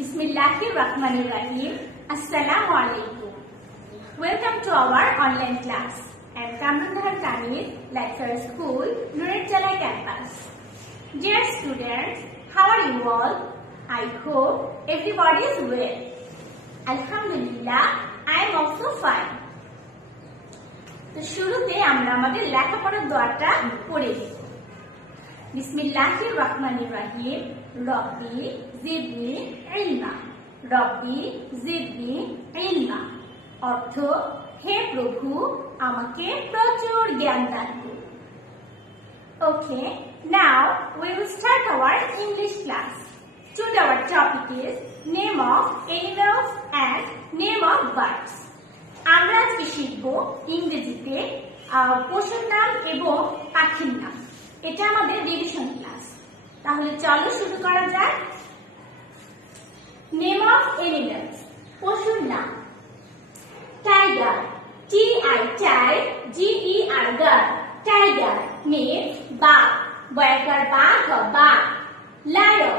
Bismillahirrahmanirrahim. Assalamu alaikum. Welcome to our online class at Kamrunnahar Kanij Lecture School, Nuretjalai campus. Dear students, how are you all? I hope everybody is well. Alhamdulillah, I am also fine. তো শুরুতে আমরা আমাদের লেখাপড়ার দোয়াটা পড়ে নেব। বিসমিল্লাহির রহমানির রহিম। রব্বি জিদনি ইলমা। রব্বি জিদনি ইলমা। অর্থ, হে প্রভু, আমাকে প্রচুর জ্ঞান দান করুন। Okay, now we will start our English class. Today our topic is name of animals and name of birds. আমরা আজকে শিখব ইংরেজিতে পশুর নাম এবং পাখির নাম। এটা আমাদের রিভিশন ক্লাস। তাহলে চলো শুরু করা যাক। নেম অফ এনিমেলস, পশুর নাম। টাইগার, TIGER, গার। টাইগার মিন্স বাঘ, বর্গাকার বাঘ বা বাঘ। লায়ন,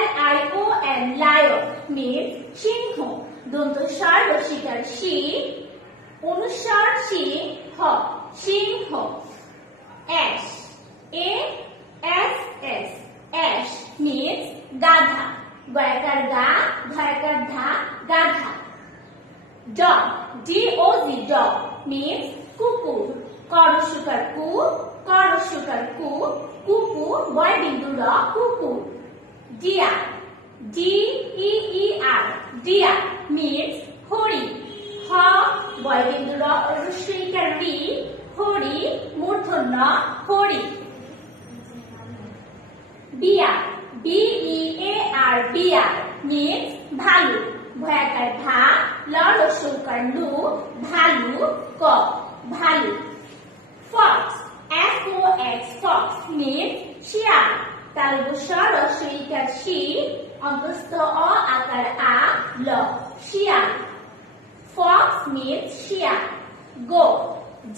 LION, লায়ন মিন্স সিংহ, দন্ত স্বর রসিকার সি, অনুস্বর সি হ, সিংহ। অ্যাশ, ASS, অ্যাশ মিন্স গাধা, বর্গাকার গা, ধর্গাকার ধা, গাধা। ডগ, DOG, ডগ মিন্স কুকুর, করসুকার কু, করসুকার কু, কুকুর, বয় বিন্দু র, কুকুর। ডিয়ার, DEER, ডিয়ার মিন্স হরিণ, হ বয় বিন্দু র রস্বইকার রি, হরি, মূর্ধন্য হরি। বিয়ার, BEAR, বিয়ার মিন্স ভালু, ভয়াকার ভা, ল রস্বইকার লু, ভালু, ক value. Fox, FOX, Fox means শিয়াল, তালবস্য রস্বইকার শি, অন্তস্থ অ আকার আ, ল, শিয়াল। ফক্স মিন্স শিয়াল। গোট,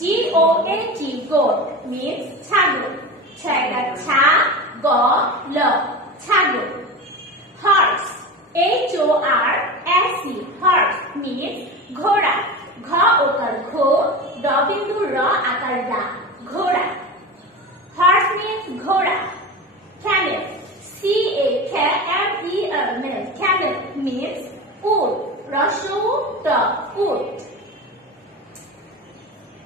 GOAT, গোট মিন্স ছাগল, ছয়কার ছা, গ, ল, ছাগল। হর্স, HORSE, হর্স মিন্স ঘোড়া, ঘ ওকার ঘো, ড বিন্দু র আকার রা, ঘোড়া। হর্স মিন্স ঘোড়া। Camel, CAMEL, camel means uট, রস্বউ ট, উট।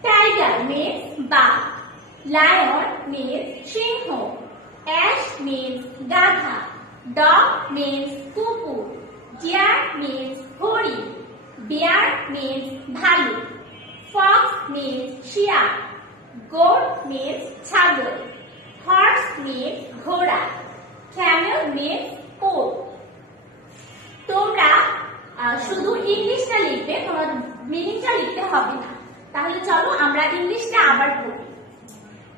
Tiger means বাঘ, lion means সিংহ, ash means গাধা, dog means কুকুর, deer means হরিণ, bear means value, fox means শিয়াল, goat means ছাগল, horse means ঘোড়া, camel means উট। তোমরা শুধু ইংলিশটা লিখবে, তোমার মিনিংটা লিখতে হবে না। তাহলে চলো আমরা ইংলিশটা আবার পড়ি।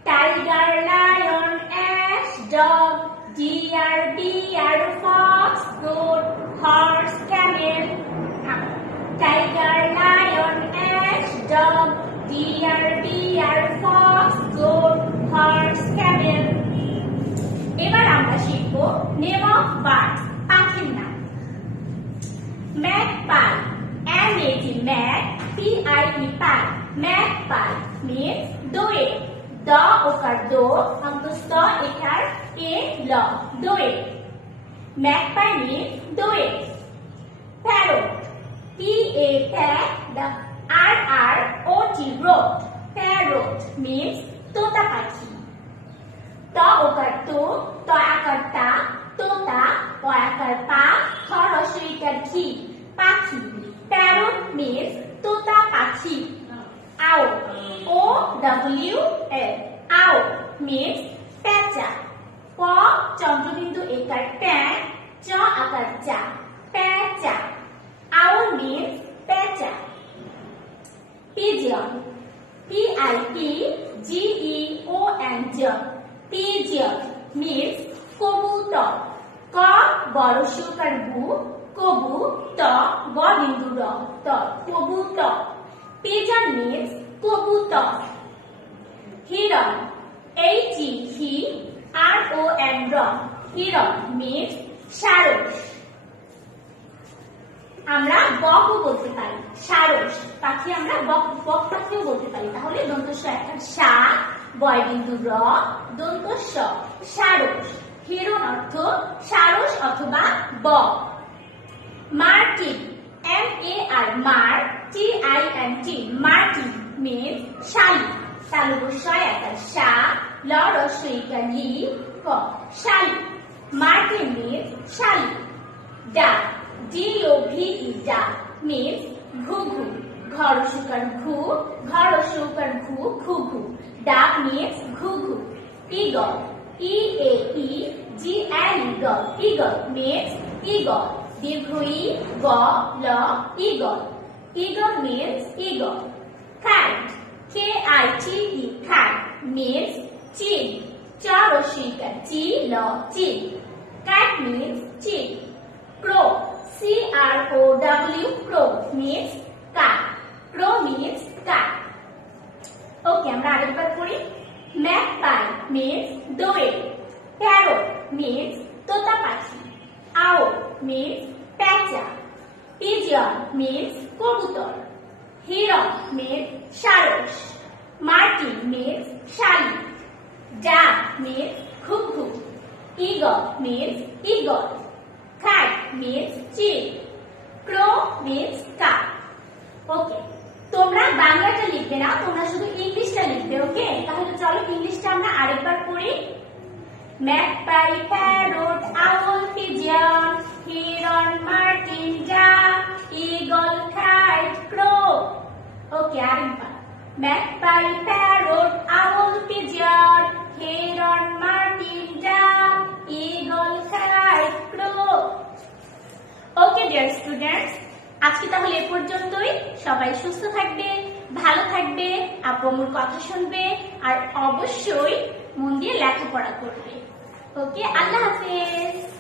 Tiger, lion, ass, dog, deer, bear, fox, goat, horse, camel. Tiger, lion, ass, dog, deer, bear, fox, goat, horse, camel. এবার আমরা শিখব নেম অফ বার্ডস, পাখির নাম। Magpie, MAG, mag, PIE, pie, magpie means দোয়েল, দ ওকার দো, অন্তস্থ একার এ, ল, দোয়েল। ম্যাগপাই মিন্স দোয়েল। Parrot, PARROT, rot, parrot means তোতা পাখি, ত ওকার তো, ত আকার তা, তোতা, প আকার পা, খ রস্বইকার কি, পাখি। প্যারট মিন্স তোতা পাখি। আও, OWL, আও মিন্স পেঁচা, প চন্দ্রবিন্দু একার ট্যা, চ আকার চা, পেঁচা। আউল মিন্স পেঁচা। পিজিয়ন, PIPGEON, পিজিয়ন মিন্স কবুতর, ক বড় সুকার বু, কবু, ত ব বিন্দু র, ত, কবুতর। পিজন মিন্স কবুতর। হিরণ, HERON, হিরণ মিন্স সারস। আমরা বকও বলতে পারি, সারস পাখি আমরা বক বক পাখিও বলতে পারি। তাহলে দন্ত স একটা সা, বয় বিন্দু র, দন্ত স, সারস। হিরণ অর্থ সারস অথবা বক। মার্টিন, MAR, মার, TINT, মার্টিন means শালিক। তালুবস্বয় একটা সা, ল রস্বইকার লি, ক, শালিক। মার্টিন means শালিক। ডাক, DOVE, ডাক means ঘুঘু। ঘর সুকার ঘু, ঘর সুকার ঘু, ঘুঘু। ডাক means ঘুঘু। Eagle, EAGL, eagle, eagle means ঈগল। দীর্ঘ ই, গ, ল, ঈগল। ঈগল means ঈগল। Kite, KITE, kite means চিল। চ রস্বইকার চি, ল, চিল। Kite means চিল। Crow, CROW, crow means কাক। Crow means কাক। ওকে, আমরা আরেকবার পড়ি। Magpie means দোয়েল। Parrot means তোতা পাখি। Owl means প্যাঁচা। Pigeon means কবুতর। Heron means সারস। Martin means শালিক। Duck means ঘুঘু। Eagle means ঈগল। Kite means চিল। Crow means কাক। ওকে, তোমরা বাংলাটা লিখবে না, তোমরা শুধু ইংলিশটা লিখবে। ওকে, তাহলে চলো ইংলিশটা আমরা আরেকবার পড়ি। Magpie, parrot, owl, pigeon, heron, martin, duck, eagle, kite, crow. ওকে, আরেকবার। Magpie, parrot, owl, pigeon, heron, martin, duck, eagle, kite, crow. Okay dear students, আজকে তাহলে এ পর্যন্তই। সবাই সুস্থ থাকবে, ভালো থাকবে, আপু আম্মুর কথা শুনবে, আর অবশ্যই মন দিয়ে লেখাপড়া করবে। ওকে, আল্লাহ হাফেজ।